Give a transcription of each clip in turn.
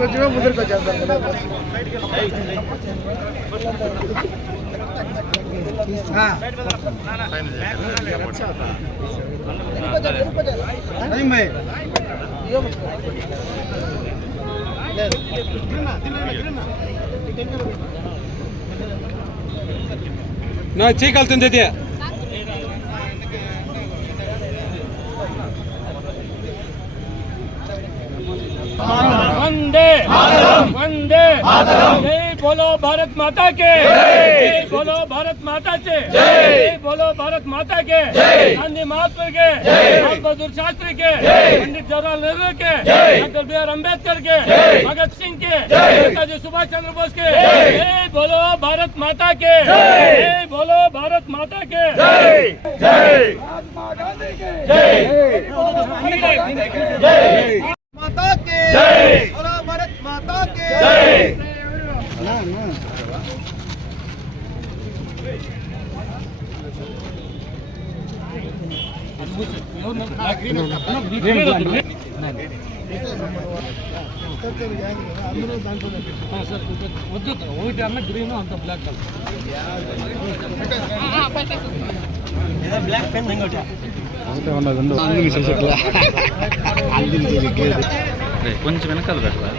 కొంచెం ముందరికి వచ్చేద్దాం. నా చేయగలుగుతుంది అది वंदे वंदे जय बोलो भारत माता के जय बोलो भारत माता के जय बोलो भारत माता के गांधी महात्मा के लाल बहादुर शास्त्री के पंडित जवाहरलाल नेहरू के डॉक्टर बी आर अम्बेडकर के भगत सिंह के नेताजी सुभाष चंद्र बोस के जय बोलो भारत माता के जय बोलो भारत माता के जय जय महात्मा गांधी के जय माता के जय, बोलो भारत माता के जय। ఒకటి అన్న గ్రీన్ అంత బ్లాక్ బ్లాక్ పెన్ ఇంకోటి కొంచెం వెనకాల పెట్టరా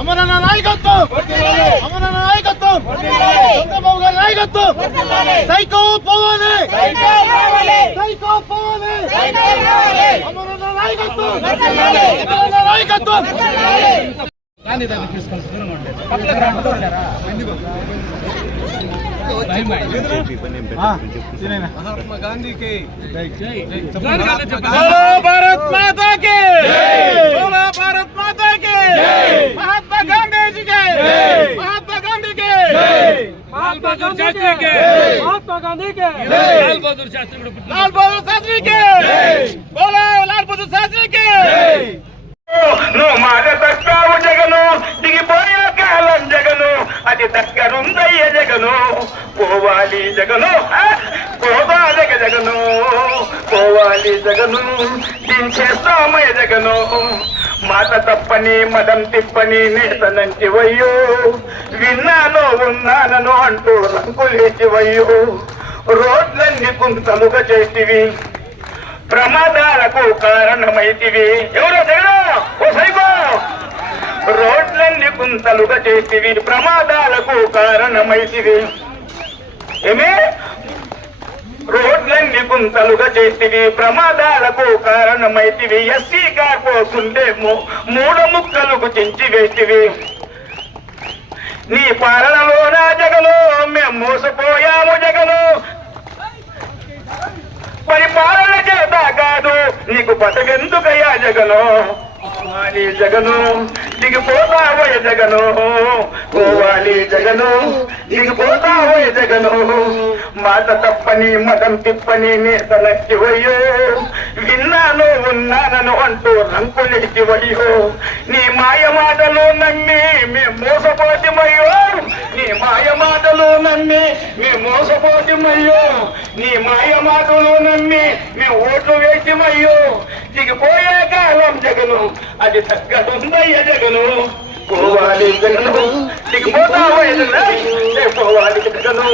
అమరన్న నాయకత్వం, అమరన్న నాయకత్వం, చంద్రబాబు గారి నాయకత్వం, సైకో పోవాలి, సైకో పోవాలి, అమరన్న నాయకత్వం, అమరన్న నాయకత్వం. महात्मा गांधी के बोलो भारत माता के, बोलो भारत माता के, महात्मा गांधी जी के, महात्मा गांधी के, लाल बहादुर शास्त्री के, महात्मा गांधी के, लाल बहादुर शास्त्री के, लाल बहादुर शास्त्री के, बोलो लाल बहादुर शास्त्री के. నువ్వు మాట తప్పావు జగను, దిగిపోయే కాలం జగను, అది దగ్గరుందయ్య జగను, పోవాలి జగను, పోవాలి జగను, పోవాలి జగను, దించేస్తామయ్య జగను. మాట తప్పని మదం తిప్పని నేతనంటివయ్యో, విన్నాను ఉన్నానను అంటూ రంకులేచివయ్యో, రోడ్లన్నీ కుంతలుగా చేతివి, ప్రమాదాలకు కారణమైతివి. ఎవరో జగను, ఓ సైకో, కుంతలుగా చేసివి, ప్రమాదాలకు కారణమైతివి. ఏమే రోడ్లన్నీ గుంతలుగా చేసివి, ప్రమాదాలకు కారణమైతివి. ఎస్సీ కార్పొరేషన్లేమో మూడు ముక్కలకు చించి వేసివి. నీ పాలనలోనా జగను మేము మోసపోయాము జగను, పరిపాలన చేత కాదు నీకు బతకెందుకయ్యా జగను. పోవాలి జగను దిగిపోతావోయ జగను, పోవాలి జగను దిగిపోతావోయ జగను. మాట తప్పని మతం తిప్పని నేతలెత్తివయ్యో, విన్నాను ఉన్నానను అంటూ రంకులెత్తివయ్యో. నీ మాయ మాటలు నమ్మి మేము మోసపోతిమయ్యో, నీ మాయ మాటలు నమ్మి మేము మోసపోతిమయ్యో, నీ మాయ మాటలు నమ్మి మేము ఓట్లు వేసిమయ్యో. దిగిపోయే కాలం జగను అది తగ్గదుందయ్య జగను, పోవాలి జగను దిగిపోతావో జగను, పోవాలి జగను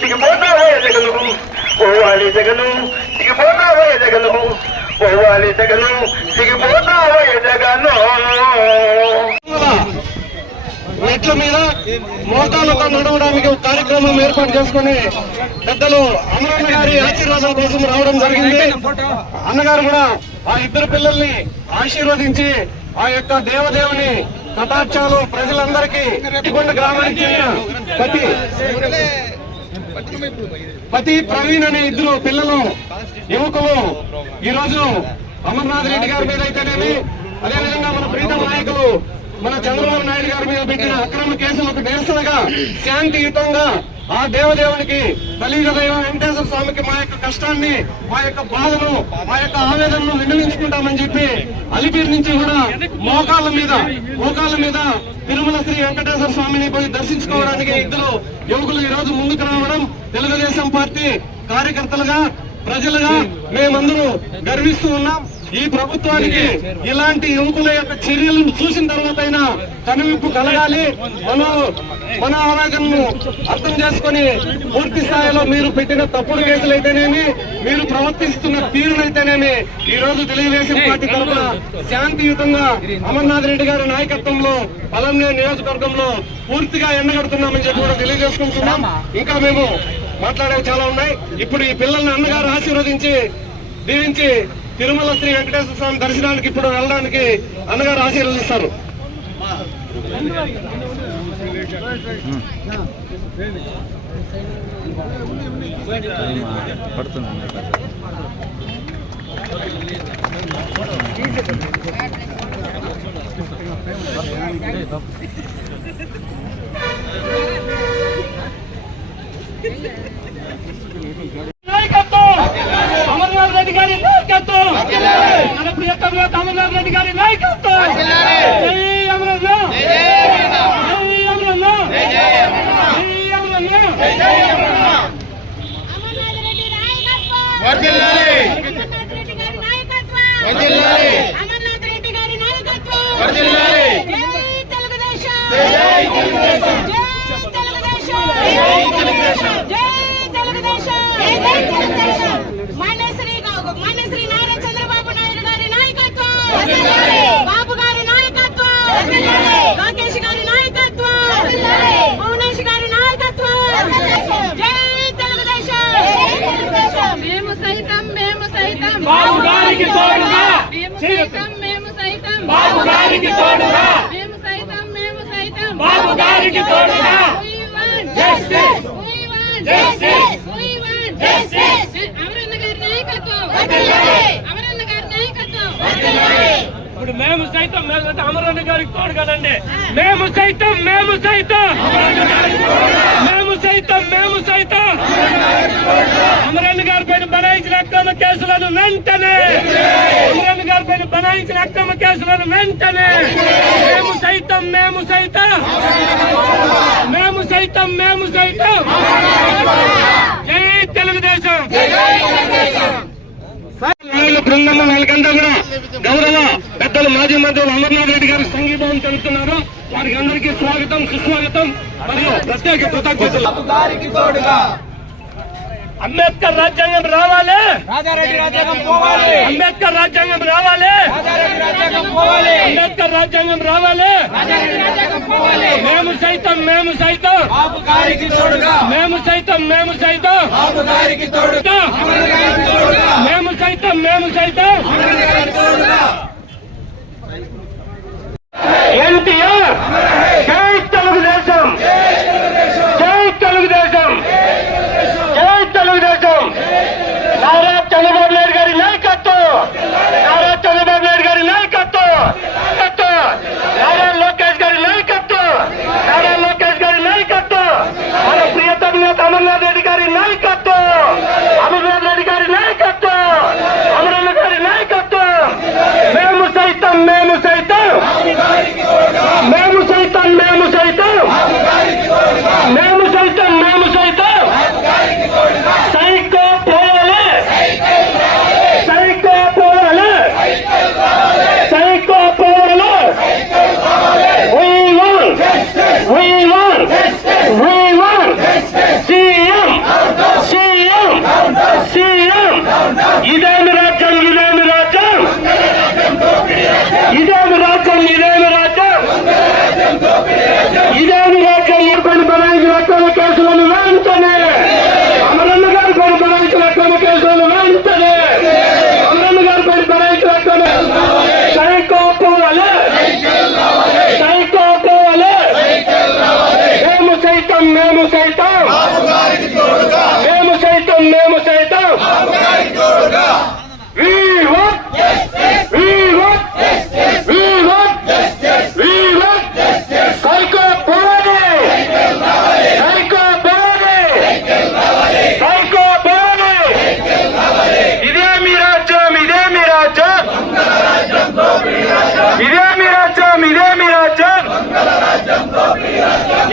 దిగిపోతావో జగను, పోవాలి జగను దిగిపోతావో జగను, పోవాలి జగను దిగిపోతావో జగను. మెట్ల మీద మోకాళ్ళతో నడవడానికి ఒక కార్యక్రమం ఏర్పాటు చేసుకుని పెద్దలు అమరన్న గారి ఆశీర్వాదం కోసం రావడం జరిగింది. అన్నగారు కూడా ఆ ఇద్దరు పిల్లల్ని ఆశీర్వదించి ఆ యొక్క దేవదేవుని కటాక్షాలు ప్రజలందరికీ కొండ గ్రామానికి పతి ప్రవీణ్ అనే ఇద్దరు పిల్లలు యువకులు ఈ రోజు అమర్నాథ్ రెడ్డి గారి మీద అయితేనేమి, అదేవిధంగా మన ప్రీతం నాయకులు మన చంద్రబాబు నాయుడు గారి మీద పెట్టిన అక్రమ కేసులకు నిరసనగా శాంతియుతంగా ఆ దేవదేవునికి కలియుగ దైవం వెంకటేశ్వర స్వామికి మా యొక్క కష్టాన్ని, మా యొక్క బాధను, మా యొక్క ఆవేదనను విన్నవించుకుంటామని చెప్పి అలిపిరి నుంచి కూడా మోకాళ్ళ మీద తిరుమల శ్రీ వెంకటేశ్వర స్వామిని పోయి దర్శించుకోవడానికి ఇద్దరు యువకులు ఈ రోజు ముందుకు రావడం తెలుగుదేశం పార్టీ కార్యకర్తలుగా ప్రజలుగా మేమందరూ గర్విస్తూ ఉన్నాం. ఈ ప్రభుత్వానికి ఇలాంటి యువకుల యొక్క చర్యలను చూసిన తర్వాతైనా కనువిప్పు కలగాలి. మన ఆవేదనను అర్థం చేసుకుని పూర్తి స్థాయిలో మీరు పెట్టిన తప్పుడు కేసులైతేనేమి, మీరు ప్రవర్తిస్తున్న తీరునైతేనేమి ఈ రోజు తెలుగుదేశం పార్టీ తరఫున శాంతియుతంగా అమర్నాథ్ రెడ్డి గారి నాయకత్వంలో పలంనేరు నియోజకవర్గంలో పూర్తిగా ఎండగడుతున్నామని చెప్పి కూడా తెలియజేసుకుంటున్నాం. ఇంకా మేము మాట్లాడేవి చాలా ఉన్నాయి. ఇప్పుడు ఈ పిల్లల్ని అన్నగారు ఆశీర్వదించి దీవించి తిరుమల శ్రీ వెంకటేశ్వర స్వామి దర్శనానికి ఇప్పుడు వెళ్ళడానికి అన్నగారు ఆశీర్వదిస్తారు. అమర్నాథ్ రెడ్డి గారి నాయకత్వం, మన ప్రియతమ అమర్నాథ్ రెడ్డి గారి నాయకత్వం. జై అమరన్న, జై అమరన్న, జై అమరన్న. అమర్నాథ్ రెడ్డి నాయకత్వం వర్ధిల్లాలి, అమర్నాథ్ రెడ్డి గారి నాయకత్వం వర్ధిల్లాలి, అమర్నాథ్ రెడ్డి గారి నాయకత్వం వర్ధిల్లాలి. జై తెలుగుదేశం, జై తెలుగుదేశం, జై తెలుగుదేశం, జై తెలుగుదేశం, జై తెలుగుదేశం, జై తెలుగుదేశం. మాన్యశ్రీ నారా చంద్రబాబు నాయుడు గారి నాయకత్వం, బాబు గారి నాయకత్వం, లోకేష్ గారి నాయకత్వం, భువనేష్ గారి నాయకత్వం. జై తెలుగుదేశం, మేము సైతం బాబు గారికి తోడుగా, మేము సైతం బాబు గారికి తోడుగా, మేము సైతం బాబు గారికి తోడుగా. జస్టిస్, జస్టిస్, అమరన్న గారి నాయకత్వం, అమరన్న గారి నాయకత్వం. ఇప్పుడు మేము సైతం అమరన్న గారికి తోడుగానండి. మేము సైతం మేము సైతం అమరన్న గారి పైన బనాయించిన అక్రమ కేసులను వెంటనే, అమరన్న గారి పైన బనాయించిన అక్రమ కేసులను వెంటనే మేము సైతం జై తెలుగుదేశం. బృందం వాళ్ళకంతా కూడా గౌరవ పెద్దలు మాజీ మంత్రులు అమర్నాథ్ రెడ్డి గారి సంఘీభావం తెలుపుతున్నారు. వారికి అందరికీ స్వాగతం, సుస్వాగతం మరియు ప్రత్యేక కృతజ్ఞతలు. అంబేద్కర్ రాజ్యాంగం రావాలి, రాజారెడ్డి రాజ్యాంగం పోవాలి, అంబేద్కర్ రాజ్యాంగం రావాలి, రాజారెడ్డి రాజ్యాంగం పోవాలి, అంబేద్కర్ రాజ్యాంగం రావాలి. రాజారెడ్డి రాజ్యాంగం పోవాలి. మేము సైతం మేము సైతం బాబు గారికి తోడుగా మేము సైతం మేము సైతం బాబు గారికి తోడుగా మేము సైతం మేము సైతం ఎన్టీఆర్ జై తెలుగుదేశం, జై తెలుగుదేశం, జై తెలుగుదేశం. నారా చంద్రబాబు నాయుడు గారి నాయకత్వం, నారా చంద్రబాబు నాయుడు గారి నాయకత్వం, నారా లోకేష్ గారి నాయకత్వం, నారా లోకేష్ గారి నాయకత్వం, మన ప్రియతమ నేత అమర్నాథ్ రెడ్డి గారి నాయకత్వం, అమర్నాథ్ రెడ్డి గారి నాయకత్వం, అమరన్న గారి నాయకత్వం. మేము సైతం మేము సైతం మేము సైతం మేము సైతం మేము సైతం మేము సైతం సైకో పోవాలి, సైకో పోవాలి, సైకో పోవాలి. We want CM CM CM. ఇదేమి రాజ్యం, ఇదేమి రాజ్యం, ఇదేమి రాజ్యం, ఇదేమి రాజ్యం, ఇదేమి రాజ్యం. కొన్ని బనాయించిన అక్రమ కేసులను వెంటనే అమరన్న గారి కొన్ని బనాయించిన అక్రమ కేసులను వెంటనే అమరన్న గారి కొన్ని బనాయించిన అక్రమ సైకో పోవాలి, సైకో పోవాలి. మేము సైతం మేము సైతం మేము సైతం మేము సైతం. We want సైకో పోవాలి, సైకో పోవాలి, సైకో పోవాలి. ఇదే మీ రాజ్యం, ఇదే మీ రాజ్యం, ఇదే మీ రాజ్యం, ఇదే మీ రాజ్యం,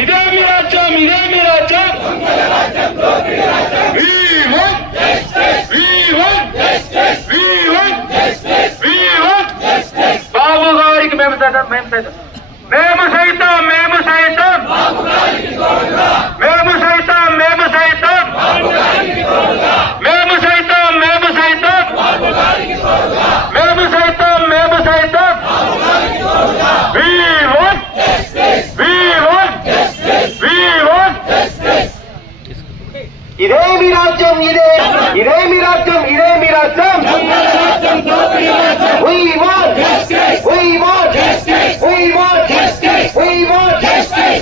ఇదే మీ రాజ్యం, ఇదే మీ రాజ్యం. బాబు గారికి మేము సైతం మేము సైతం మేము సైతం మేము సైతం మేము సైతం మేము సైతం మేము సైతం మేము సైతం మేము సైతం మేము సైతం. ఇదే మీ రాజ్యం, ఇదే మీ రాజ్యం, ఇదే మీ రాజ్యం. We want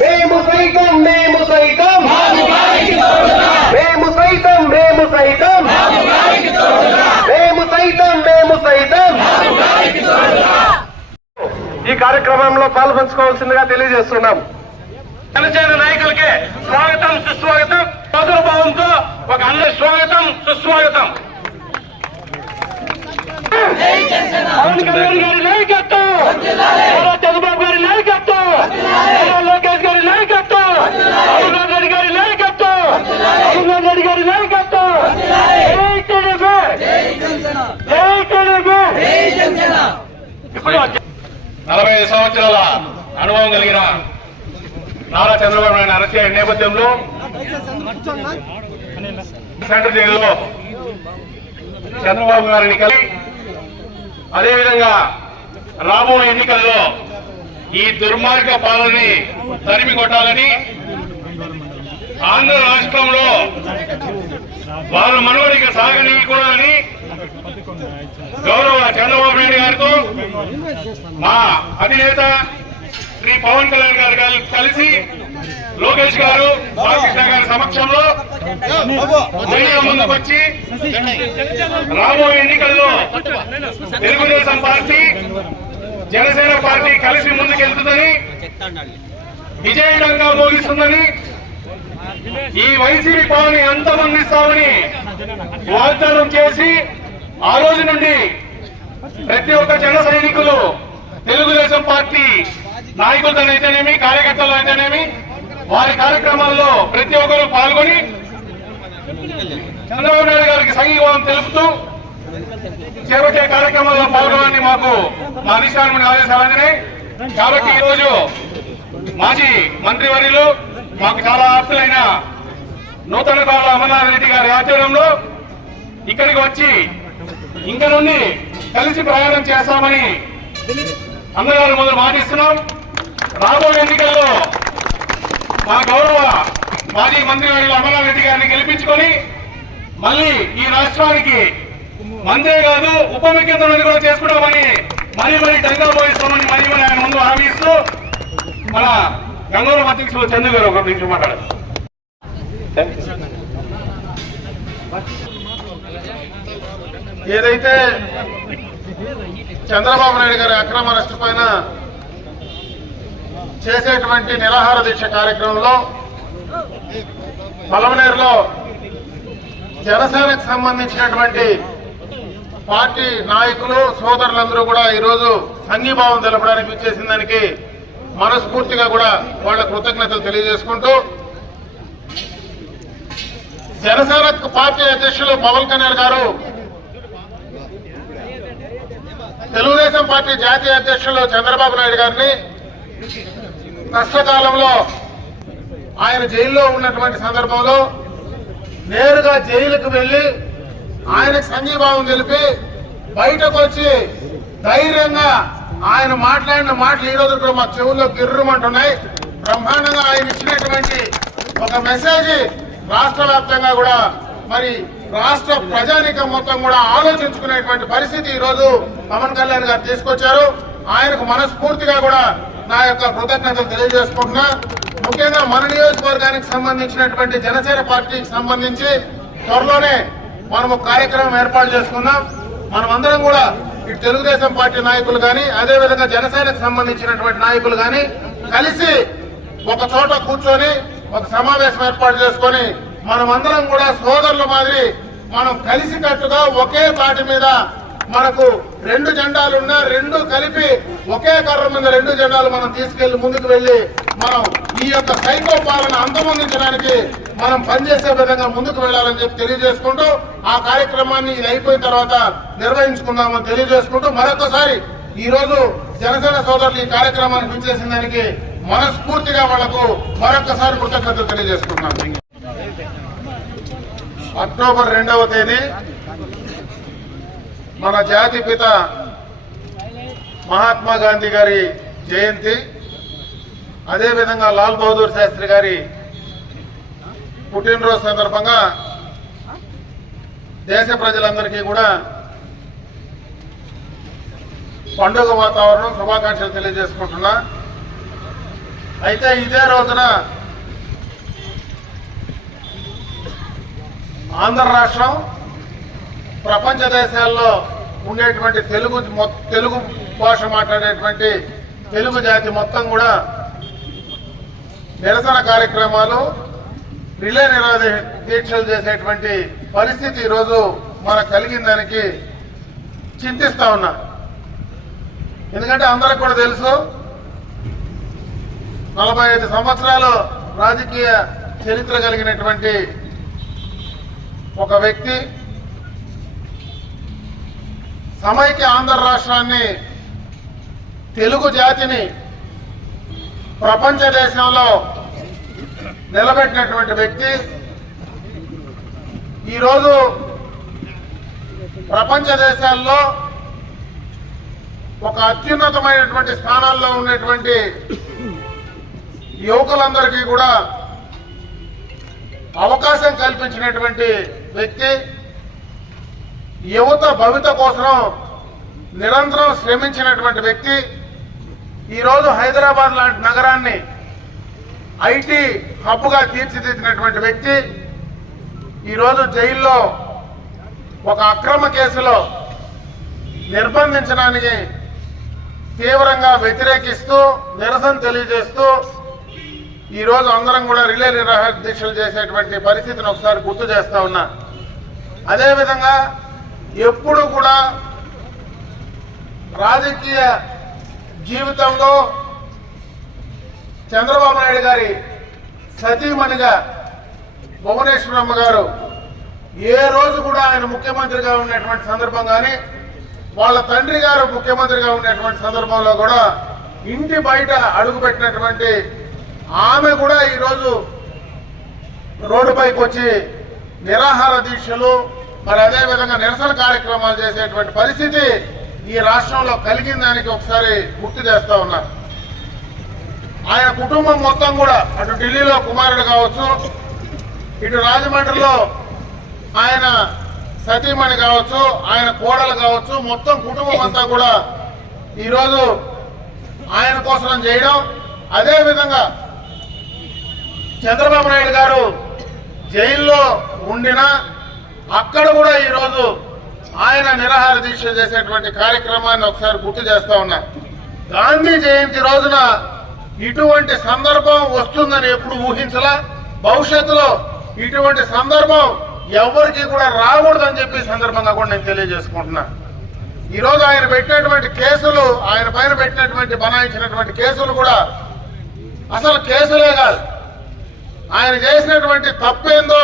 మేము సైతం మేము సైతం మేము సైతం మేము సైతం మేము సైతం మేము సైతం. ఈ కార్యక్రమంలో పాల్పంచుకోవాల్సిందిగా తెలియజేస్తున్నాం. జనసేన నాయకులకి స్వాగతం సుస్వాగతం. సోదర భావంతో ఒక అందరి స్వాగతం సుస్వాగతం. పవన్ కళ్యాణ్ గారి నాయకత్వం, చంద్రబాబు గారి నాయకత్వం, లోకేష్ గారి నాయకత్వం, అమర్నాథ్ రెడ్డి గారి నాయకత్వం, అమర్నాథ్ రెడ్డి గారి నాయకత్వం. ఇప్పుడు 45 సంవత్సరాల అనుభవం కలిగిన నారా చంద్రబాబు నాయుడు అరెస్ట్ అయిన నేపథ్యంలో సెంట్రల్ జైలులో చంద్రబాబు గారిని కలిసి అదేవిధంగా రాబోయే ఎన్నికల్లో ఈ దుర్మార్గ పాలనని తరిమి కొట్టాలని, ఆంధ్ర రాష్ట్రంలో వాళ్ళ మనుగడికి సాగనీయకూడదని గౌరవ చంద్రబాబు నాయుడు గారితో మా అధినేత శ్రీ పవన్ కళ్యాణ్ గారు కలిసి లోకేష్ గారు బాలకృష్ణ గారి సమక్షంలో మీడియా ముందుకు వచ్చి రాబోయే ఎన్నికల్లో తెలుగుదేశం పార్టీ జనసేన పార్టీ కలిసి ముందుకెళ్తుందని, విజయవంతంగా మోగిస్తుందని, ఈ వైసీపీ పాలన అంతమందిస్తామని వాగ్దానం చేసి ఆ రోజు నుండి ప్రతి ఒక్క జన సైనికులు తెలుగుదేశం పార్టీ నాయకులతోనైతేనేమి కార్యకర్తలు అయితేనేమి వారి కార్యక్రమాల్లో ప్రతి ఒక్కరూ పాల్గొని చంద్రబాబు నాయుడు గారికి సంఘీభావం తెలుపుతూ చేపట్టే కార్యక్రమాల్లో పాల్గొనాలని మాకు మా అధిష్టానం ఆదేశాలు అందినాయి. కాబట్టి ఈరోజు మాజీ మంత్రివర్యులు మాకు చాలా ఆప్తులైన నూతన కాల అమర్నాథ్ రెడ్డి గారి ఆధ్వర్యంలో ఇక్కడికి వచ్చి ఇంక నుండి కలిసి ప్రయాణం చేస్తామని అన్నగారు మొదలు మాటిస్తున్నాం. రాబోయే ఎన్నికల్లో మా గౌరవ మాజీ మంత్రి వర్యులు అమర్నాథ్ రెడ్డి గారిని గెలిపించుకొని మళ్ళీ ఈ రాష్ట్రానికి మంత్రే కాదు ఉప ముఖ్యమంత్రి కూడా చేసుకుంటామని మరీ డంగా పోయిస్తామని మరీ ఆయన ముందు హామీ ఇస్తూ మన గంగవరం అధ్యక్షులు చంద్ర గారు ఒక నిమిషం మాట్లాడారు. ఏదైతే చంద్రబాబు నాయుడు గారి అక్రమ అరెస్టు పైన చేసేటువంటి నిరాహార దీక్ష కార్యక్రమంలో పలమనేరులో జనసేనకు సంబంధించినటువంటి పార్టీ నాయకులు సోదరులందరూ కూడా ఈరోజు సంఘీభావం తెలపడానికి ఇచ్చేసిన దానికి మనస్ఫూర్తిగా కూడా వాళ్ళ కృతజ్ఞతలు తెలియజేసుకుంటూ జనసేన పార్టీ అధ్యక్షులు పవన్ కళ్యాణ్ గారు తెలుగుదేశం పార్టీ జాతీయ అధ్యక్షులు చంద్రబాబు నాయుడు గారిని కష్టకాలంలో ఆయన జైల్లో ఉన్నటువంటి సందర్భంలో నేరుగా జైలుకు వెళ్లి ఆయనకు సంఘీభావం తెలిపి బయటకు వచ్చి ధైర్యంగా ఆయన మాట్లాడిన మాటలు ఈ రోజు మా చెవుల్లో గిర్రుమంటున్నాయి. బ్రహ్మాండంగా ఆయన ఇచ్చినటువంటి ఒక మెసేజ్ రాష్ట్ర వ్యాప్తంగా కూడా మరి రాష్ట్ర ప్రజానీకం మొత్తం కూడా ఆలోచించుకునేటువంటి పరిస్థితి ఈ రోజు పవన్ కళ్యాణ్ గారు తీసుకొచ్చారు. ఆయనకు మనస్ఫూర్తిగా కూడా నా యొక్క కృతజ్ఞతలు తెలియజేసుకుంటున్నా. ముఖ్యంగా మన నియోజకవర్గానికి సంబంధించినటువంటి జనసేన పార్టీకి సంబంధించి త్వరలోనే మనం ఒక కార్యక్రమం ఏర్పాటు చేసుకున్నాం. మనమందరం కూడా ఇటు తెలుగుదేశం పార్టీ నాయకులు కానీ అదేవిధంగా జనసేనకు సంబంధించినటువంటి నాయకులు కానీ కలిసి ఒక చోట కూర్చొని ఒక సమావేశం ఏర్పాటు చేసుకొని మనమందరం కూడా సోదరుల మాదిరి మనం కలిసికట్టుగా ఒకే తాటి మీద మనకు రెండు జెండాలున్నా రెండు కలిపి ఒకే కర్ర మీద రెండు జెండాలు మనం తీసుకెళ్లి ముందుకు వెళ్లి మనం ఈ యొక్క సైకో పాలన అంతమొందించడానికి మనం పనిచేసే విధంగా ముందుకు వెళ్లాలని చెప్పి తెలియజేసుకుంటూ ఆ కార్యక్రమాన్ని ఇది అయిపోయిన తర్వాత నిర్వహించుకుందామని తెలియజేసుకుంటూ మరొకసారి ఈ రోజు జనసేన సోదరులు ఈ కార్యక్రమాన్ని పిలిచేసిన దానికి మనస్ఫూర్తిగా వాళ్లకు మరొకసారి కృతజ్ఞతలు తెలియజేసుకుంటున్నాను. అక్టోబర్ 2వ తేదీ మన జాతిపిత మహాత్మా గాంధీ గారి జయంతి, అదేవిధంగా లాల్ బహదూర్ శాస్త్రి గారి పుట్టినరోజు సందర్భంగా దేశ ప్రజలందరికీ కూడా పండుగ వాతావరణం శుభాకాంక్షలు తెలియజేసుకుంటున్నా. అయితే ఇదే రోజున ఆంధ్ర రాష్ట్రం ప్రపంచ దేశాల్లో ఉండేటువంటి తెలుగు భాష మాట్లాడేటువంటి తెలుగు జాతి మొత్తం కూడా నిరసన కార్యక్రమాలు రిలే నిరాధ దీక్షలు చేసేటువంటి పరిస్థితి ఈరోజు మనకు కలిగిన దానికి చింతిస్తా ఉన్నా. ఎందుకంటే అందరికి కూడా తెలుసు 45 సంవత్సరాలు రాజకీయ చరిత్ర కలిగినటువంటి ఒక వ్యక్తి సమైక్య ఆంధ్ర రాష్ట్రాన్ని తెలుగు జాతిని ప్రపంచ దేశంలో నిలబెట్టినటువంటి వ్యక్తి ఈరోజు ప్రపంచ దేశాల్లో ఒక అత్యున్నతమైనటువంటి స్థానాల్లో ఉన్నటువంటి యువకులందరికీ కూడా అవకాశం కల్పించినటువంటి వ్యక్తి, యువత భవిత కోసం నిరంతరం శ్రమించినటువంటి వ్యక్తి, ఈరోజు హైదరాబాద్ లాంటి నగరాన్ని ఐటీ హబ్గా తీర్చిదిద్దినటువంటి వ్యక్తి, ఈరోజు జైల్లో ఒక అక్రమ కేసులో నిర్బంధించడానికి తీవ్రంగా వ్యతిరేకిస్తూ నిరసన తెలియజేస్తూ ఈరోజు అందరం కూడా రిలే నిరాహార దీక్షలు చేసేటువంటి పరిస్థితిని ఒకసారి గుర్తు చేస్తా ఉన్నా. అదేవిధంగా ఎప్పుడు కూడా రాజకీయ జీవితంలో చంద్రబాబు నాయుడు గారి సతీమణిగా భువనేశ్వరమ్మ గారు ఏ రోజు కూడా ఆయన ముఖ్యమంత్రిగా ఉన్నటువంటి సందర్భం కానీ వాళ్ళ తండ్రి గారు ముఖ్యమంత్రిగా ఉన్నటువంటి సందర్భంలో కూడా ఇంటి బయట అడుగుపెట్టినటువంటి ఆమె కూడా ఈరోజు రోడ్డుపైకి వచ్చి నిరాహార దీక్షలు మరి అదేవిధంగా నిరసన కార్యక్రమాలు చేసేటువంటి పరిస్థితి ఈ రాష్ట్రంలో కలిగిన దానికి ఒకసారి గుర్తు చేస్తా ఉన్నా. ఆయన కుటుంబం మొత్తం కూడా అటు ఢిల్లీలో కుమారుడు కావచ్చు, ఇటు రాజమండ్రిలో ఆయన సతీమణి కావచ్చు, ఆయన కోడలు కావచ్చు, మొత్తం కుటుంబం అంతా కూడా ఈరోజు ఆయన కోసం చేయడం. అదేవిధంగా చంద్రబాబు నాయుడు గారు జైల్లో ఉండినా అక్కడ కూడా ఈరోజు ఆయన నిరాహార దీక్ష చేసేటువంటి కార్యక్రమాన్ని ఒకసారి గుర్తు చేస్తా ఉన్నా. గాంధీ జయంతి రోజున ఇటువంటి సందర్భం వస్తుందని ఎప్పుడు ఊహించలా. భవిష్యత్తులో ఇటువంటి సందర్భం ఎవరికి కూడా రాకూడదని చెప్పి సందర్భంగా కూడా నేను తెలియజేసుకుంటున్నా. ఈరోజు ఆయన పెట్టినటువంటి కేసులు, ఆయన పైన పెట్టినటువంటి బనాయించినటువంటి కేసులు కూడా అసలు కేసులే కాదు. ఆయన చేసినటువంటి తప్పేందో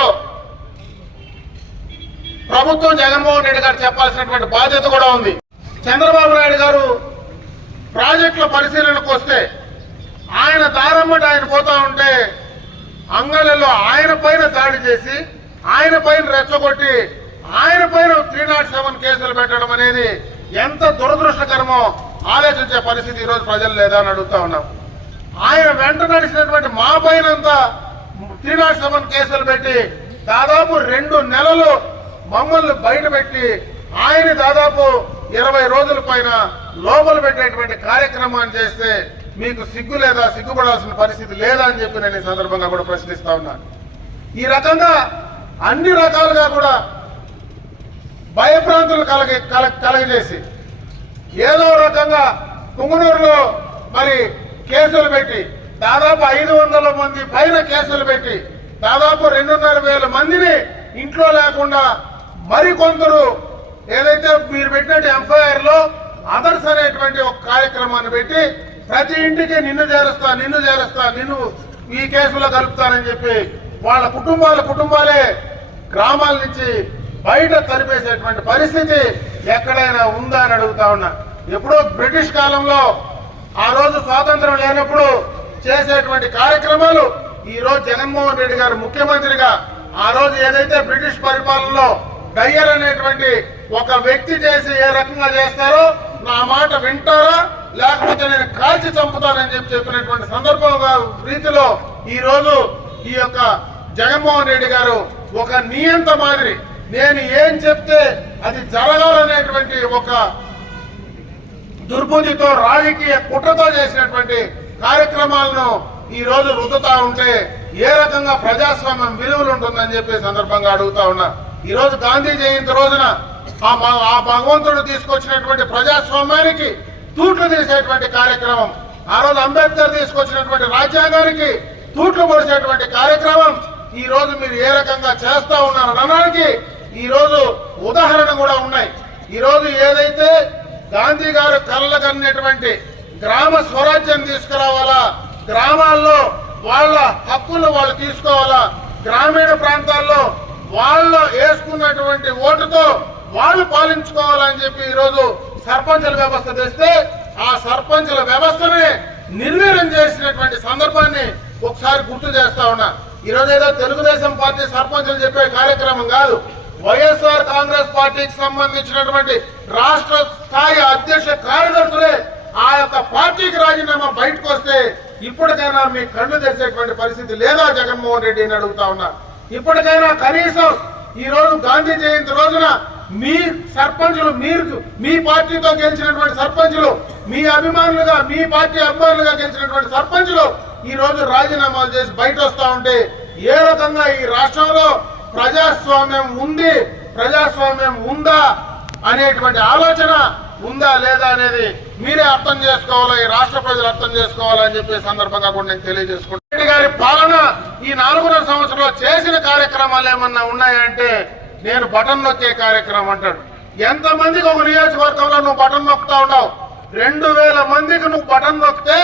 ప్రభుత్వం జగన్మోహన్ రెడ్డి గారు చెప్పాల్సినటువంటి బాధ్యత కూడా ఉంది. చంద్రబాబు నాయుడు గారు ప్రాజెక్టుల పరిశీలనకు వస్తే ఆయన దారమ్మట ఆయన పోతా ఉంటే అంగళ్ళలో ఆయన పైన దాడి చేసి, ఆయన పైన రెచ్చగొట్టి, ఆయన పైన 307 కేసులు పెట్టడం అనేది ఎంత దురదృష్టకరమో ఆలోచించే పరిస్థితి ఈరోజు ప్రజలు లేదా అని అడుగుతా ఉన్నాం. ఆయన వెంట నడిచినటువంటి మా పైన 307 కేసులు పెట్టి దాదాపు 2 నెలలు మమ్మల్ని బయట పెట్టి ఆయన దాదాపు 20 రోజుల పైన లోపల పెట్టేటువంటి కార్యక్రమాన్ని చేస్తే మీకు సిగ్గు లేదా, సిగ్గుపడాల్సిన పరిస్థితి లేదా అని చెప్పి నేను ఈ సందర్భంగా కూడా ప్రశ్నిస్తా ఉన్నాను. ఈ రకంగా అన్ని రకాలుగా కూడా భయభ్రాంతులు కలగజేసి ఏదో రకంగా పుంగనూరులో మరి కేసులు పెట్టి దాదాపు 500 మంది పైన కేసులు పెట్టి దాదాపు 2,500 మందిని ఇంట్లో లేకుండా మరికొందరు ఏదైతే మీరు పెట్టినట్టు ఎఫ్ఐఆర్ లో అదర్స్ అనేటువంటి ఒక కార్యక్రమాన్ని పెట్టి ప్రతి ఇంటికి నిన్ను చేరుస్తా, నిన్ను ఈ కేసులో కలుపుతానని చెప్పి వాళ్ళ కుటుంబాలే గ్రామాల నుంచి బయట తరిపేసేటువంటి పరిస్థితి ఎక్కడైనా ఉందా అని అడుగుతా ఉన్నా. ఎప్పుడో బ్రిటిష్ కాలంలో ఆ రోజు స్వాతంత్రం లేనప్పుడు చేసేటువంటి కార్యక్రమాలు ఈ రోజు జగన్మోహన్ రెడ్డి గారు ముఖ్యమంత్రిగా ఆ రోజు ఏదైతే బ్రిటిష్ పరిపాలనలో డయ్యర్ అనేటువంటి ఒక వ్యక్తి చేసి ఏ రకంగా చేస్తారో నా మాట వింటారా లేకపోతే నేను కాల్చి చంపుతానని చెప్పినటువంటి సందర్భంగా రీతిలో ఈ రోజు ఈ యొక్క జగన్మోహన్ రెడ్డి గారు ఒక నియంత మాదిరి నేను ఏం చెప్తే అది జరగాలనేటువంటి ఒక దుర్బుద్ధితో రాజకీయ కుట్రతో చేసినటువంటి కార్యక్రమాలను ఈ రోజు రుద్దుతా ఉంటే ఏ రకంగా ప్రజాస్వామ్యం విలువలు ఉంటుందని చెప్పి సందర్భంగా అడుగుతా ఉన్నా. ఈ రోజు గాంధీ జయంతి రోజున ఆ భగవంతుడు తీసుకొచ్చినటువంటి ప్రజాస్వామ్యానికి తూట్లు తీసేటువంటి కార్యక్రమం, ఆ రోజు అంబేద్కర్ తీసుకొచ్చినటువంటి రాజ్యాంగానికి తూట్లు పొడిచేటువంటి కార్యక్రమం ఈ రోజు మీరు ఏ రకంగా చేస్తా ఉన్నారు అనడానికి ఈ రోజు ఉదాహరణ కూడా ఉన్నాయి. ఈ రోజు ఏదైతే గాంధీ గారు కలగన్నటువంటి గ్రామ స్వరాజ్యం తీసుకురావాలా, గ్రామాల్లో వాళ్ళ హక్కులు వాళ్ళు తీసుకోవాలా, గ్రామీణ ప్రాంతాల్లో వాళ్ళ వేసుకున్నటువంటి ఓటుతో వాళ్ళు పాలించుకోవాలని చెప్పి ఈ రోజు సర్పంచుల వ్యవస్థ తెస్తే ఆ సర్పంచుల వ్యవస్థనే నిర్వీర్యం చేసినటువంటి సందర్భాన్ని ఒకసారి గుర్తు చేస్తా ఉన్నా. ఈ రోజు ఏదో తెలుగుదేశం పార్టీ సర్పంచులు చెప్పే కార్యక్రమం కాదు. వైఎస్ఆర్ కాంగ్రెస్ పార్టీకి సంబంధించినటువంటి రాష్ట్ర స్థాయి అధ్యక్ష కార్యదర్శులే ఆ యొక్క పార్టీకి రాజీనామా బయటకు వస్తే ఇప్పటికైనా మీ కళ్ళు తెరిచేటువంటి పరిస్థితి లేదా జగన్మోహన్ రెడ్డి అని అడుగుతా ఉన్నా. ఇప్పటికైనా కనీసం ఈ రోజు గాంధీ జయంతి రోజున మీ సర్పంచులు, మీరు మీ పార్టీతో గెలిచినటువంటి సర్పంచులు, మీ అభిమానులుగా, మీ పార్టీ అభిమానులుగా గెలిచినటువంటి సర్పంచులు ఈ రోజు రాజీనామాలు చేసి బయట వస్తా ఉంటే ఏ రకంగా ఈ రాష్ట్రంలో ప్రజాస్వామ్యం ఉంది, ప్రజాస్వామ్యం ఉందా అనేటువంటి ఆలోచన ఉందా లేదా అనేది మీరే అర్థం చేసుకోవాలా, ఈ రాష్ట్ర ప్రజలు అర్థం చేసుకోవాలని చెప్పే సందర్భంగా కూడా నేను తెలియజేసుకుంటాను. రెడ్డి గారి పాలన ఈ 4.5 సంవత్సరంలో చేసిన కార్యక్రమాలు ఏమన్నా ఉన్నాయంటే నేను బటన్ నొక్కే కార్యక్రమం అంటాడు. ఎంతమందికి ఒక నియోజకవర్గంలో నువ్వు బటన్ నొక్కుతా ఉన్నావు? 2,000 మందికి నువ్వు బటన్ నొక్కితే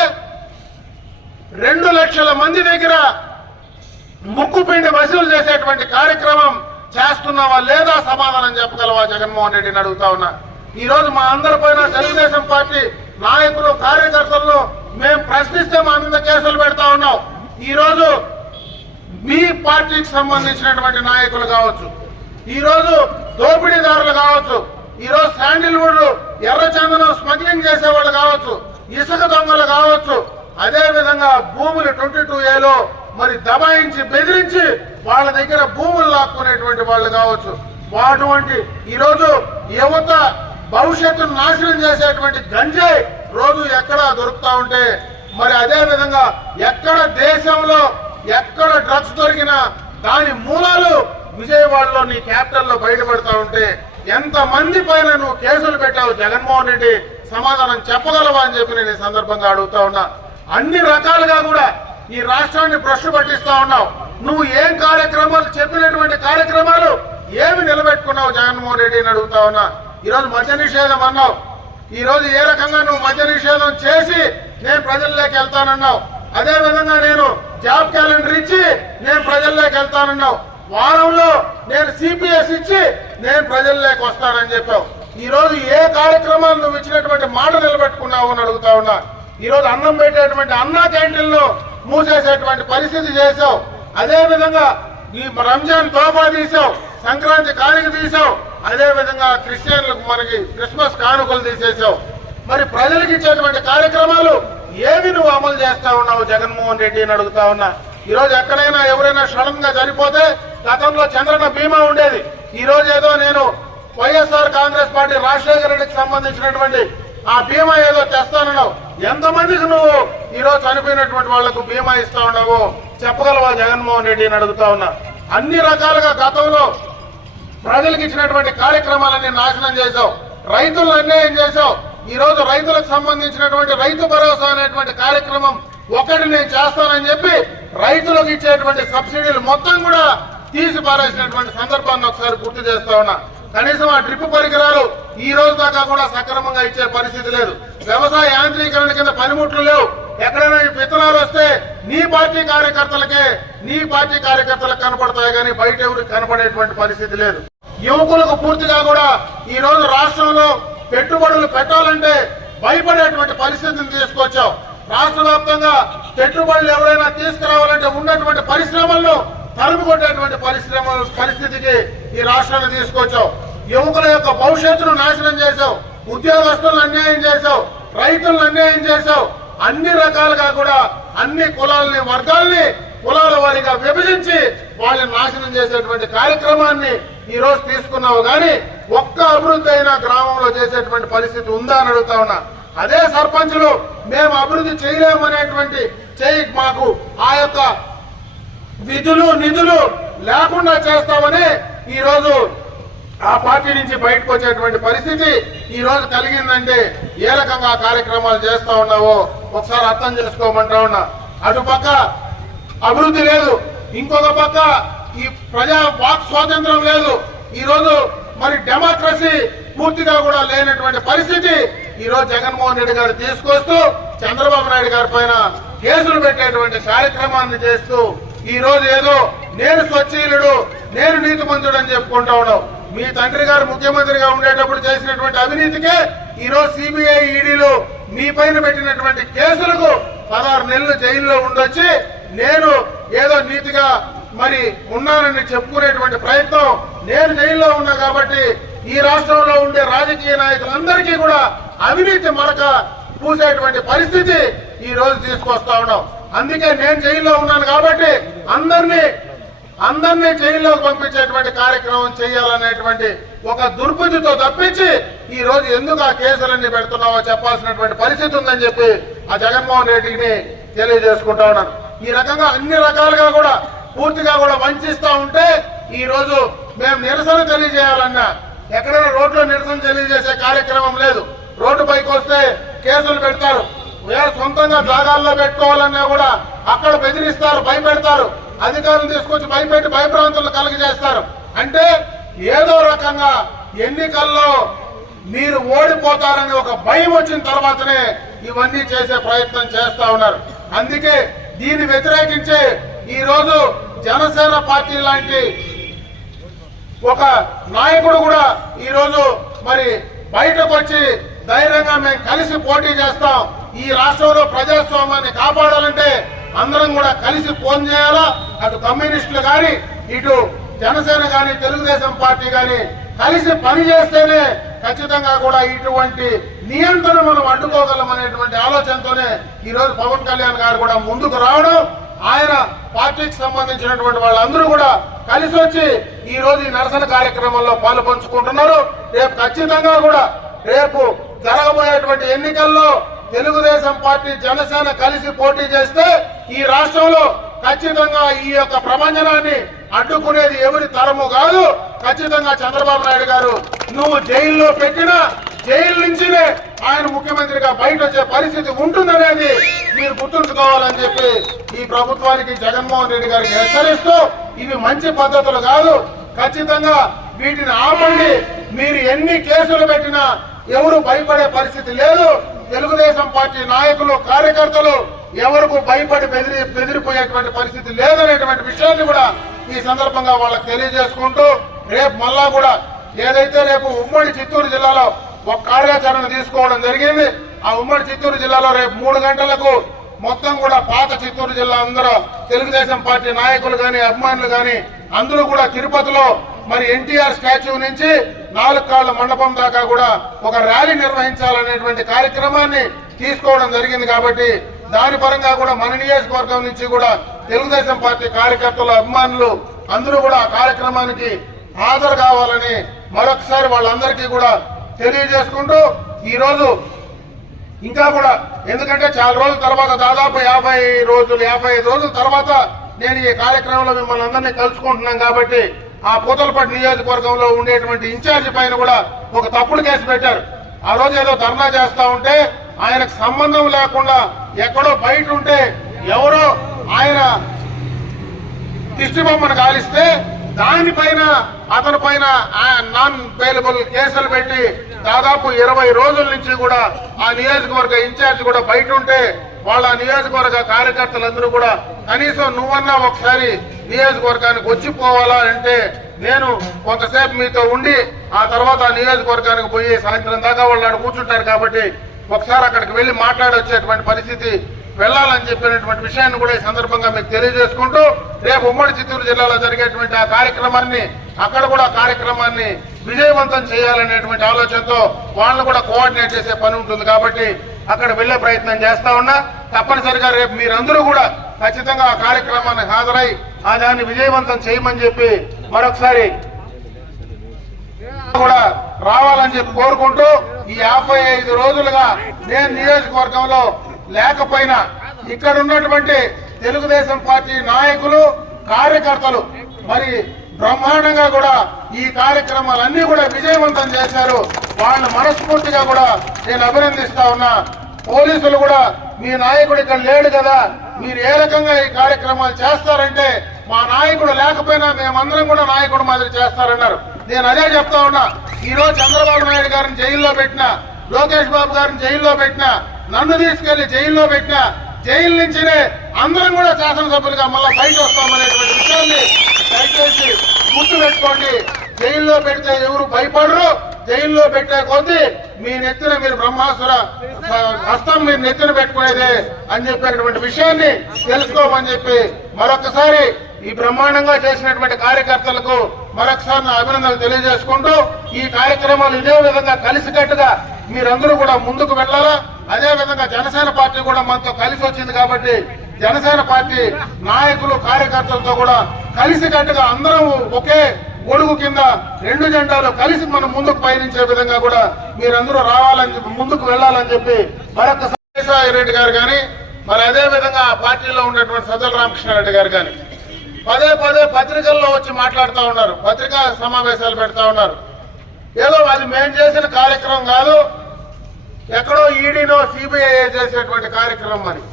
2 లక్షల మంది దగ్గర ముక్కు పిండి వసూలు చేసేటువంటి కార్యక్రమం చేస్తున్నావా లేదా సమాధానం చెప్పగలవా జగన్మోహన్ రెడ్డిని అడుగుతా ఉన్నా. ఈ రోజు మా అందరిపైన తెలుగుదేశం పార్టీ నాయకులు, కార్యకర్తలను మేము ప్రశ్నిస్తే మా మీద కేసులు పెడతా ఉన్నాం. ఈ రోజు మీ పార్టీకి సంబంధించినటువంటి నాయకులు కావచ్చు, ఈ రోజు దోపిడీదారులు కావచ్చు, ఈ రోజు శాండిల్వుడ్ ఎర్రచందనం స్మగ్లింగ్ చేసేవాళ్ళు కావచ్చు, ఇసుక దొంగలు కావచ్చు, అదే విధంగా భూములు 22A మరి దబాయించి బెదిరించి వాళ్ళ దగ్గర భూములు లాక్కునేటువంటి వాళ్ళు కావచ్చు. అటువంటి ఈరోజు యువత భవిష్యత్తును నాశనం చేసేటువంటి గంజాయి రోజు ఎక్కడ దొరుకుతా ఉంటే, మరి అదే విధంగా ఎక్కడ దేశంలో ఎక్కడ డ్రగ్స్ దొరికినా దాని మూలాలు విజయవాడలో నీ క్యాపిటల్లో బయటపడతా ఉంటే ఎంత మంది పైన నువ్వు కేసులు పెట్టావు జగన్మోహన్ రెడ్డి, సమాధానం చెప్పగలవా అని చెప్పి నేను ఈ సందర్భంగా అడుగుతా ఉన్నా. అన్ని రకాలుగా కూడా ఈ రాష్ట్రాన్ని భ్రష్టు పట్టిస్తా ఉన్నావు. నువ్వు ఏం కార్యక్రమాలు చెప్పినటువంటి కార్యక్రమాలు ఏమి నిలబెట్టుకున్నావు జగన్మోహన్ రెడ్డి అని అడుగుతా ఉన్నా. ఈరోజు మద్య నిషేధం అన్నావు. ఈ రోజు ఏ రకంగా నువ్వు మద్య నిషేధం చేసి నేను ప్రజల్లోకి వెళ్తానన్నావు. అదే విధంగా నేను జాబ్ క్యాలెండర్ ఇచ్చి నేను ప్రజల్లోకి వెళ్తానన్నావు. వారంలో నేను సిపిఎస్ ఇచ్చి నేను ప్రజల్లోకి వస్తానని చెప్పావు. ఈ రోజు ఏ కార్యక్రమాలు నువ్వు ఇచ్చినటువంటి మాట నిలబెట్టుకున్నావు అని అడుగుతా ఉన్నా. ఈ రోజు అన్నం పెట్టేటువంటి అన్నా క్యాంటీన్లు మూసేసేటువంటి పరిస్థితి చేశావు. అదే విధంగా ఈ రంజాన్ తోఫా తీసావు, సంక్రాంతి కానుక తీసావు, అదే విధంగా క్రిస్టియన్లకు మనకి క్రిస్మస్ కానుకలు తీసేసావు. మరి ప్రజలకు ఇచ్చేటువంటి కార్యక్రమాలు ఏవి నువ్వు అమలు చేస్తా ఉన్నావు జగన్మోహన్ రెడ్డి అని అడుగుతా ఉన్నా. ఈ రోజు ఎక్కడైనా ఎవరైనా సడన్ గా చనిపోతే గతంలో చంద్రన్న బీమా ఉండేది. ఈ రోజు ఏదో నేను వైఎస్ఆర్ కాంగ్రెస్ పార్టీ రాజశేఖర రెడ్డికి సంబంధించినటువంటి ఆ బీమా ఏదో తెస్తానన్నావు. ఎంతమందికి నువ్వు ఈ రోజు చనిపోయినటువంటి వాళ్లకు బీమా ఇస్తా ఉన్నావు చెప్పగలవా జగన్మోహన్ రెడ్డి అని అడుగుతా ఉన్నా. అన్ని రకాలుగా గతంలో ప్రజలకు ఇచ్చినటువంటి కార్యక్రమాలన్నీ నాశనం చేశావు. రైతులను అన్యాయం చేశావు. ఈ రోజు రైతులకు సంబంధించినటువంటి రైతు భరోసా అనేటువంటి కార్యక్రమం ఒకటి నేను చేస్తానని చెప్పి రైతులకు ఇచ్చేటువంటి సబ్సిడీలు మొత్తం కూడా తీసి పారేసినటువంటి సందర్భాన్ని ఒకసారి గుర్తు చేస్తా ఉన్నా. కనీసం ఆ డ్రిప్ పరికరాలు ఈ రోజు దాకా కూడా సక్రమంగా ఇచ్చే పరిస్థితి లేదు. వ్యవసాయ యాంత్రీకరణ కింద పనిముట్లు లేవు. ఎక్కడైనా విత్తనాలు వస్తే నీ పార్టీ కార్యకర్తలకు కనపడతాయి కానీ బయట ఎవరికి కనపడేటువంటి పరిస్థితి లేదు. యువకులకు పూర్తిగా కూడా ఈ రోజు రాష్ట్రంలో పెట్టుబడులు పెట్టాలంటే భయపడేటువంటి పరిస్థితిని తీసుకొచ్చావు. రాష్ట్ర వ్యాప్తంగా పెట్టుబడులు ఎవరైనా తీసుకురావాలంటే ఉన్నటువంటి పరిశ్రమలను తరుము కొట్టేటువంటి పరిస్థితికి ఈ రాష్ట్రాన్ని తీసుకొచ్చావు. యువకుల యొక్క భవిష్యత్తును నాశనం చేశావు. ఉద్యోగస్తులను అన్యాయం చేశావు. రైతులను అన్యాయం చేశావు. అన్ని రకాలుగా కూడా అన్ని కులాలని వర్గాల్ని కులాల వారీగా విభజించి వాళ్ళని నాశనం చేసేటువంటి కార్యక్రమాన్ని ఈ రోజు తీసుకున్నావు. కానీ ఒక్క అభివృద్ధి అయినా గ్రామంలో చేసేటువంటి పరిస్థితి ఉందా అని అడుగుతా ఉన్నా. అదే సర్పంచులు మేము అభివృద్ధి చేయలేమనేటువంటి మాకు ఆ యొక్క విధులు నిధులు లేకుండా చేస్తామని ఈ రోజు ఆ పార్టీ నుంచి బయటకు వచ్చేటువంటి పరిస్థితి ఈ రోజు కలిగిందంటే ఏ రకంగా కార్యక్రమాలు చేస్తా ఉన్నావో ఒకసారి అర్థం చేసుకోమంటా ఉన్నా. అటుపక్క అభివృద్ధి లేదు, ఇంకొక పక్క ఈ ప్రజా వాక్ స్వాతంత్రం లేదు. ఈ రోజు మరి డెమోక్రసీ పూర్తిగా కూడా లేనటువంటి పరిస్థితి ఈ రోజు జగన్మోహన్ రెడ్డి గారు తీసుకొస్తూ చంద్రబాబు నాయుడు గారి పైన కేసులు పెట్టేటువంటి కార్యక్రమాన్ని చేస్తూ ఈ రోజు ఏదో నేను స్వచ్ఛీలుడు నేను నీతిమంతుడు అని చెప్పుకుంటా ఉన్నావు. మీ తండ్రి గారు ముఖ్యమంత్రిగా ఉండేటప్పుడు చేసినటువంటి అవినీతికే ఈ రోజు సిబిఐ ఈడీలు మీ పైన పెట్టినటువంటి కేసులకు 16 నెలలు జైల్లో ఉండొచ్చి నేను ఏదో నీతిగా మరి ఉన్నానని చెప్పుకునేటువంటి ప్రయత్నం. నేను జైల్లో ఉన్నా కాబట్టి ఈ రాష్ట్రంలో ఉండే రాజకీయ నాయకులందరికీ కూడా అవినీతి మరక పూసేటువంటి పరిస్థితి ఈ రోజు తీసుకొస్తా ఉన్నాం. అందుకే నేను జైల్లో ఉన్నాను కాబట్టి అందరినీ జైల్లోకి పంపించేటువంటి కార్యక్రమం చేయాలనేటువంటి ఒక దుర్బుద్ధితో తప్పించి ఈ రోజు ఎందుకు ఆ కేసులన్నీ పెడుతున్నావో చెప్పాల్సినటువంటి పరిస్థితి ఉందని చెప్పి ఆ జగన్మోహన్ రెడ్డిని తెలియజేసుకుంటా ఉన్నాను. ఈ రకంగా అన్ని రకాలుగా కూడా పూర్తిగా కూడా వంచిస్తా ఉంటే ఈ రోజు మేము నిరసన తెలియజేయాలన్నా ఎక్కడైనా రోడ్లో నిరసన తెలియజేసే కార్యక్రమం లేదు. రోడ్డు పైకి వస్తే కేసులు పెడతారు. సొంతంగా జాగాల్లో పెట్టుకోవాలన్నా కూడా అక్కడ బెదిరిస్తారు, భయపెడతారు. అధికారులు తీసుకొచ్చి భయపెట్టి భయభ్రాంతులు కలుగజేస్తారు. అంటే ఏదో రకంగా ఎన్నికల్లో మీరు ఓడిపోతారని ఒక భయం వచ్చిన తర్వాతనే ఇవన్నీ చేసే ప్రయత్నం చేస్తా ఉన్నారు. అందుకే దీన్ని వ్యతిరేకించే ఈ రోజు జనసేన పార్టీ లాంటి ఒక నాయకుడు కూడా ఈ రోజు మరి బయటకు వచ్చి ధైర్యంగా మేము కలిసి పోటీ చేస్తాం, ఈ రాష్ట్రంలో ప్రజాస్వామ్యాన్ని కాపాడాలంటే అందరం కూడా కలిసి ఫోన్ చేయాలా. అటు కమ్యూనిస్టులు కానీ ఇటు జనసేన కానీ తెలుగుదేశం పార్టీ కానీ కలిసి పని చేస్తేనే ఖచ్చితంగా కూడా ఇటువంటి నియంత్రణ మనం అడ్డుకోగలం అనేటువంటి ఆలోచనతోనే ఈ రోజు పవన్ కళ్యాణ్ గారు కూడా ముందుకు రావడం, ఆయన పార్టీకి సంబంధించినటువంటి వాళ్ళందరూ కూడా కలిసి వచ్చి ఈ రోజు ఈ నిరసన కార్యక్రమంలో పాలు పంచుకుంటున్నారు. రేపు ఖచ్చితంగా కూడా రేపు జరగబోయేటువంటి ఎన్నికల్లో తెలుగుదేశం పార్టీ జనసేన కలిసి పోటీ చేస్తే ఈ రాష్ట్రంలో ఖచ్చితంగా ఈ యొక్క ప్రభంజనాన్ని అడ్డుకునేది ఎవరి తరము కాదు. ఖచ్చితంగా చంద్రబాబు నాయుడు గారు నువ్వు జైల్లో పెట్టినా జైలు నుంచినే ఆయన ముఖ్యమంత్రిగా బయట వచ్చే పరిస్థితి ఉంటుందనేది మీరు గుర్తుంచుకోవాలని చెప్పి ఈ ప్రభుత్వానికి జగన్మోహన్ రెడ్డి గారికి హెచ్చరిస్తూ, ఇవి మంచి పద్ధతులు కాదు. ఖచ్చితంగా వీటిని ఆపండి. మీరు ఎన్ని కేసులు పెట్టినా ఎవరు భయపడే పరిస్థితి లేదు. తెలుగుదేశం పార్టీ నాయకులు కార్యకర్తలు ఎవరికి భయపడి బెదిరిపోయేటువంటి పరిస్థితి లేదనేటువంటి విషయాన్ని కూడా ఈ సందర్భంగా వాళ్ళకి తెలియజేసుకుంటూ, రేపు మళ్ళా కూడా ఏదైతే రేపు ఉమ్మడి చిత్తూరు జిల్లాలో ఒక కార్యాచరణ తీసుకోవడం జరిగింది. ఆ ఉమ్మడి చిత్తూరు జిల్లాలో రేపు 3 గంటలకు మొత్తం కూడా పాత చిత్తూరు జిల్లా అందరూ తెలుగుదేశం పార్టీ నాయకులు గాని అభిమానులు గాని అందరూ కూడా తిరుపతిలో మరి ఎన్టీఆర్ స్టాచ్యూ నుంచి 4 కాళ్ల మండపం దాకా కూడా ఒక ర్యాలీ నిర్వహించాలనేటువంటి కార్యక్రమాన్ని తీసుకోవడం జరిగింది. కాబట్టి దాని పరంగా కూడా మన నియోజకవర్గం నుంచి కూడా తెలుగుదేశం పార్టీ కార్యకర్తలు అభిమానులు అందరూ కూడా ఆ కార్యక్రమానికి హాజరు కావాలని మరొకసారి వాళ్ళందరికీ కూడా తెలియజేసుకుంటూ, ఈ రోజు ఇంకా కూడా ఎందుకంటే చాలా రోజుల తర్వాత దాదాపు 55 రోజుల తర్వాత నేను ఈ కార్యక్రమంలో మిమ్మల్ని అందరినీ కలుసుకుంటున్నాం. కాబట్టి ఆ పూతలపట్టు నియోజకవర్గంలో ఉండేటువంటి ఇన్ఛార్జి పైన కూడా ఒక తప్పుడు కేసు పెట్టారు. ఆ రోజు ఏదో ధర్నా చేస్తా ఉంటే ఆయనకు సంబంధం లేకుండా ఎక్కడో బయట ఉంటే ఎవరో ఆయన దిష్టి బొమ్మను కాలిస్తే దానిపైన అతని పైన నాన్ బెయిలబుల్ కేసులు పెట్టి దాదాపు 20 రోజుల నుంచి కూడా ఆ నియోజకవర్గ ఇన్ఛార్జ్ కూడా బయట ఉంటే వాళ్ళ నియోజకవర్గ కార్యకర్తలందరూ కూడా కనీసం నువ్వన్నా ఒకసారి నియోజకవర్గానికి వచ్చిపోవాలా అంటే నేను కొంతసేపు మీతో ఉండి ఆ తర్వాత ఆ నియోజకవర్గానికి పోయి సాయంత్రం దాకా వాళ్ళు కూర్చుంటారు. కాబట్టి ఒకసారి అక్కడికి వెళ్లి మాట్లాడొచ్చేటువంటి పరిస్థితి వెళ్లాలని చెప్పినటువంటి విషయాన్ని కూడా ఈ సందర్భంగా మీకు తెలియజేసుకుంటూ, రేపు ఉమ్మడి చిత్తూరు జిల్లాలో జరిగేటువంటి ఆ కార్యక్రమాన్ని అక్కడ కూడా కార్యక్రమాన్ని విజయవంతం చేయాలనేటువంటి ఆలోచనతో వాళ్ళని కూడా కోఆర్డినేట్ చేసే పని ఉంటుంది. కాబట్టి అక్కడ వెళ్లే ప్రయత్నం చేస్తా ఉన్నా. తప్పనిసరిగా రేపు మీరందరూ కూడా ఖచ్చితంగా ఆ కార్యక్రమాన్ని హాజరై ఆ దాన్ని విజయవంతం చేయమని చెప్పి మరొకసారి కూడా రావాలని చెప్పి కోరుకుంటూ, ఈ 55 రోజులుగా నేను నియోజకవర్గంలో లేకపోయినా ఇక్కడ ఉన్నటువంటి తెలుగుదేశం పార్టీ నాయకులు కార్యకర్తలు మరి బ్రహ్మాండంగా కూడా ఈ కార్యక్రమాలన్నీ కూడా విజయవంతం చేశారు. వాళ్ళని మనస్ఫూర్తిగా కూడా నేను అభినందిస్తా ఉన్నా. పోలీసులు కూడా మీ నాయకుడు ఇక్కడ లేడు కదా, మీరు ఏ రకంగా ఈ కార్యక్రమాలు చేస్తారంటే మా నాయకుడు లేకపోయినా మేమందరం కూడా నాయకుడు మాదిరి చేస్తారన్నారు. నేను అదే చెప్తా ఉన్నా. ఈ రోజు చంద్రబాబు నాయుడు గారిని జైల్లో పెట్టినా, లోకేష్ బాబు గారిని జైల్లో పెట్టినా, నన్ను తీసుకెళ్లి జైల్లో పెట్టినా జైలు నుంచినే అందరం కూడా శాసనసభ్యులుగా మళ్ళా బయట వస్తామనేటువంటి విషయాన్ని దయచేసి గుర్తు పెట్టుకోండి. జైల్లో పెడితే ఎవరు భయపడరు. జైల్లో పెట్టే కొద్దీ మీ నెత్తిన మీరు బ్రహ్మాసుర హస్తం మీరు నెత్తిన పెట్టుకునేదే అని చెప్పేటువంటి విషయాన్ని తెలుసుకోమని చెప్పి మరొకసారి ఈ బ్రహ్మాండంగా చేసినటువంటి కార్యకర్తలకు మరొకసారి నా అభినందనలు తెలియజేసుకుంటూ, ఈ కార్యక్రమాలు ఇదే విధంగా కలిసికట్టుగా మీరందరూ కూడా ముందుకు వెళ్లాలా. అదే విధంగా జనసేన పార్టీ కూడా మనతో కలిసి వచ్చింది. కాబట్టి జనసేన పార్టీ నాయకులు కార్యకర్తలతో కూడా కలిసికట్టుగా అందరం ఒకే గొడుగు కింద 2 జెండాలు కలిసి మనం ముందుకు పయనించే విధంగా కూడా మీరందరూ రావాలని చెప్పి ముందుకు వెళ్లాలని చెప్పి మరొకసారి రెడ్డి గారు కానీ మరి అదే విధంగా ఆ పార్టీలో ఉన్నటువంటి సజ్జల రామకృష్ణారెడ్డి గారు కానీ పదే పత్రికల్లో వచ్చి మాట్లాడుతూ ఉన్నారు, పత్రికా సమావేశాలు పెడతా ఉన్నారు. ఏదో అది మేము చేసిన కార్యక్రమం కాదు, ఎక్కడో ఈడీనో సిబిఐ చేసేటువంటి కార్యక్రమం అని.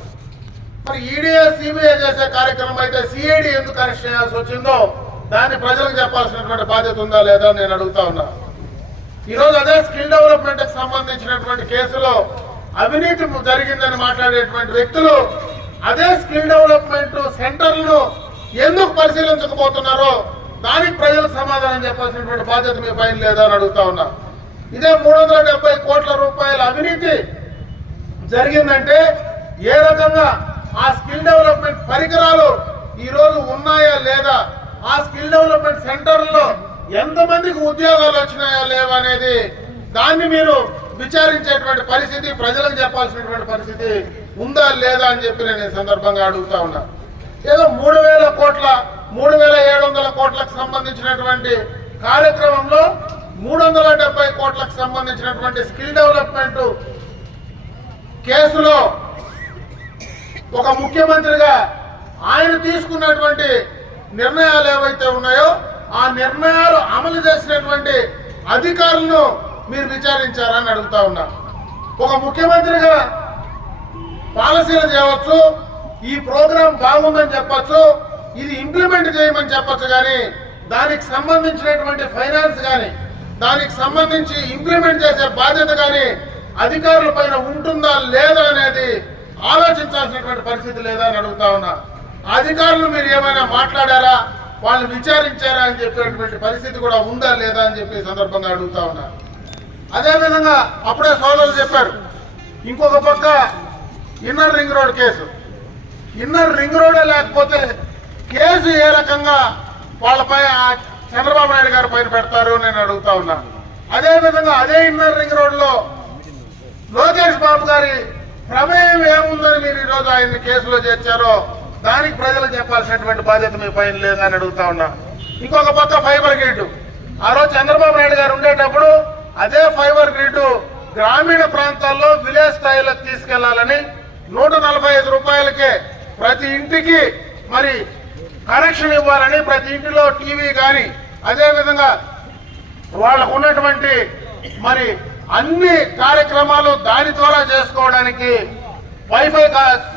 మరి ఈడీఏ సిబిఐ చేసే కార్యక్రమం అయితే సిఐడి ఎందుకు అరెస్ట్ చేయాల్సి వచ్చిందో దాన్ని ప్రజలకు చెప్పాల్సినటువంటి బాధ్యత ఉందా లేదా నేను అడుగుతా ఉన్నా. ఈరోజు అదే స్కిల్ డెవలప్మెంట్ కి సంబంధించినటువంటి కేసులో అవినీతి జరిగిందని మాట్లాడేటువంటి వ్యక్తులు అదే స్కిల్ డెవలప్మెంట్ సెంటర్లను ఎందుకు పరిశీలించకపోతున్నారో దానికి ప్రజలకు సమాధానం చెప్పాల్సినటువంటి బాధ్యత మీ పైన లేదా అని అడుగుతా ఉన్నా. ఇదే 370 కోట్ల రూపాయల అవినీతి జరిగిందంటే ఏ రకంగా ఆ స్కిల్ డెవలప్మెంట్ పరికరాలు ఈ రోజు ఉన్నాయా లేదా, ఆ స్కిల్ డెవలప్మెంట్ సెంటర్లో ఎంతమందికి ఉద్యోగాలు వచ్చినాయా లేవా అనేది దాన్ని మీరు విచారించేటువంటి పరిస్థితి, ప్రజలకు చెప్పాల్సినటువంటి పరిస్థితి ఉందా లేదా అని చెప్పి నేను ఈ సందర్భంగా అడుగుతా ఉన్నా. ఏదో 3,000 కోట్ల 3,700 కోట్లకు సంబంధించినటువంటి కార్యక్రమంలో 370 కోట్లకు సంబంధించినటువంటి స్కిల్ డెవలప్మెంట్ కేసులో ఒక ముఖ్యమంత్రిగా ఆయన తీసుకున్నటువంటి నిర్ణయాలు ఏవైతే ఉన్నాయో ఆ నిర్ణయాలు అమలు చేసినటువంటి అధికారులను మీరు విచారించారని అడుగుతా ఉన్నా. ఒక ముఖ్యమంత్రిగా పాలసీలు చేయవచ్చు, ఈ ప్రోగ్రాం బాగుందని చెప్పచ్చు, ఇది ఇంప్లిమెంట్ చేయమని చెప్పచ్చు, కానీ దానికి సంబంధించినటువంటి ఫైనాన్స్ కానీ దానికి సంబంధించి ఇంప్లిమెంట్ చేసే బాధ్యత కానీ అధికారుల పైన ఉంటుందా లేదా అనేది ఆలోచించాల్సినటువంటి పరిస్థితి లేదా అని అడుగుతా ఉన్నా. అధికారులు మీరు ఏమైనా మాట్లాడారా, వాళ్ళు విచారించారా అని చెప్పేటువంటి పరిస్థితి కూడా ఉందా లేదా అని చెప్పి సందర్భంగా అడుగుతా ఉన్నా. అదేవిధంగా అప్పుడే సోదరులు చెప్పారు, ఇంకొక పక్క inner ring road case. Inner ring రోడే లేకపోతే కేసు ఏ రకంగా వాళ్ళపై చంద్రబాబు నాయుడు గారి పైన పెడతారు నేను అడుగుతా ఉన్నా. అదేవిధంగా అదే ఇన్నర్ రింగ్ రోడ్ లో లోకేష్ బాబు గారి ప్రమేయం ఏముందని మీరు ఈరోజు ఆయన్ని కేసులో చేర్చారో దానికి ప్రజలకు చెప్పాల్సినటువంటి బాధ్యత మీ పైన లేదని అడుగుతా ఉన్నా. ఇంకొక పక్క ఫైబర్ గ్రిడ్, ఆ రోజు చంద్రబాబు నాయుడు గారు ఉండేటప్పుడు అదే ఫైబర్ గ్రిడ్ గ్రామీణ ప్రాంతాల్లో విలేజ్ స్థాయిలోకి తీసుకెళ్లాలని 145 రూపాయలకే ప్రతి ఇంటికి మరి కనెక్షన్ ఇవ్వాలని, ప్రతి ఇంటిలో టీవీ కానీ అదేవిధంగా వాళ్ళకు ఉన్నటువంటి మరి అన్ని కార్యక్రమాలు దాని ద్వారా చేసుకోవడానికి వైఫై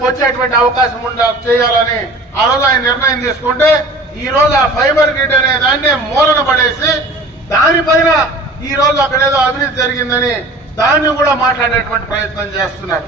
వచ్చేటువంటి అవకాశం చేయాలని ఆ రోజు ఆయన నిర్ణయం తీసుకుంటే ఈ రోజు ఆ ఫైబర్ గ్రిడ్ అనే దాన్ని మూలన పడేసి దానిపైన ఈ రోజు అక్కడేదో అవినీతి జరిగిందని దాన్ని కూడా మాట్లాడేటువంటి ప్రయత్నం చేస్తున్నారు.